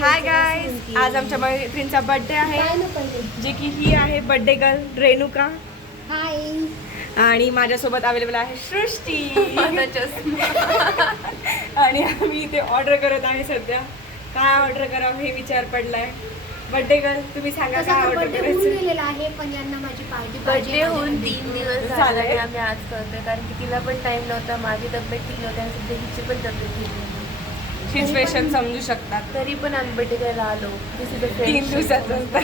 Hi guys, आज आमच्या मैत्रिणीचा बर्थडे आहे, जे की ही आहे बर्थडे गर्ल रेणुका. हाय. आणि माझ्यासोबत अवेलेबल आहे सृष्टी. आणि आम्ही इथे ऑर्डर करत आहे सध्या. काय ऑर्डर करावं हे विचार पडलाय. बर्थडे गर्ल, तुम्ही सांगा काय ऑर्डर करायचं. गेलेला आहे पण यांना माझी पार्टी बर्थडे होऊन 3 दिवस झाले झालंय. आणि आम्ही आज करतोय कारण की तिला पण टाइम नव्हता, माझी तब्येत ठीक नव्हती आणि सध्या हिची पण तब्येत ठीक नव्हती. सिच्युएशन समजू शकतात. तरी पण आम्ही बर्थडे करायला आलो. 3 दिवसानंतर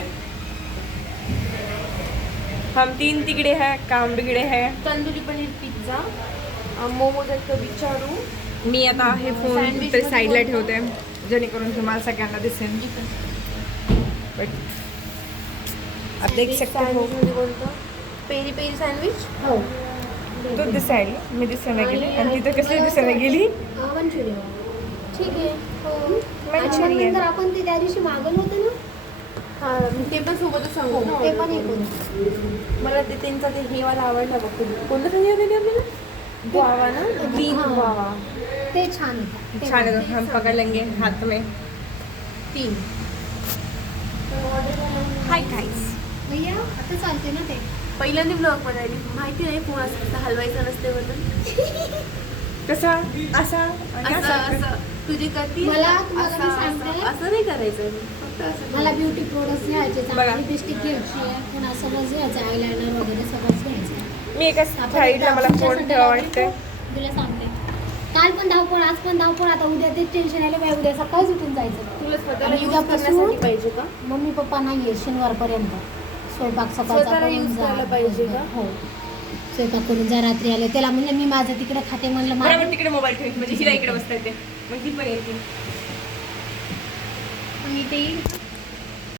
हम 3 तिकडे है, काम बिगडे है. तंदुरी पनीर पिझ्झा, मोमोज आहेत का विचारू. मी आता हे फोन Sandwich तर मध्ये साईडला कोणतं? ठेवते जेणेकरून तुम्हाला सगळ्यांना दिसेल. बट आप देख सकते हो, सँडविचमध्ये कोणतं? Peri peri sandwich. हो तू दिसायली, मी दिसायला गेली आणि तिथं कसली दिसायला गेली. मंचुरियन ठीक आहे. हो आणि मग Manchurian. नंतर आपण ते त्या दिवशी मागवलं होतं ना, हां, ते पण सोबतच सांगू ना. ते पण एक होतं. मला ते त्यांचा ते हे वाला आवडला बघ. कोणतं सांगितलं त्यांनी आपल्याला? गुआवा ना, ग्रीन हां. गुआवा. ते छान होतं. ते छान है, हम पकड़ लेंगे हाथ में. 3. Hi guys. भैया आता चालते ना ते. पहिल्यांदा ब्लॉग बनायली, माहिती नाही कोण असं हलवायचं नसते म्हणून. कसा असा आणि असं असा. असं तुझी कधी मला तुम्हाला मी असं सांगते. असं नाही करायचं. फक्त असं मला ब्युटी प्रोडक्ट्स घ्यायचे, बघा. चांगली लिपस्टिक घ्यायची आहे, पुन्हा सगळंच घ्यायचं, आयलायनर वगैरे सगळंच घ्यायचं. मी एका साईडला मला फोन ठेवा वाटतंय. तुला सांगते, काल पण धावपळ, आज पण धावपळ, आता उद्या तेच टेन्शन आलं बाई, उद्या सकाळीच उठून जायचं. तुला स्वतःला आणि यूज उद्यापासून करण्यासाठी पाहिजे का? मम्मी पप्पा नाहीये शनिवारपर्यंत. स्वयंपाक सकाळचा स्वतःला करून use जा. करायला पाहिजे का? हो, स्वयंपाक करून जा. रात्री आले त्याला म्हणलं मी माझं तिकडे खाते, म्हणलं बरोबर माझं तिकडे मोबाईल ठेवते म्हणजे हिला इकडे बसता येते, मग ती पण येते. मी ते येईल.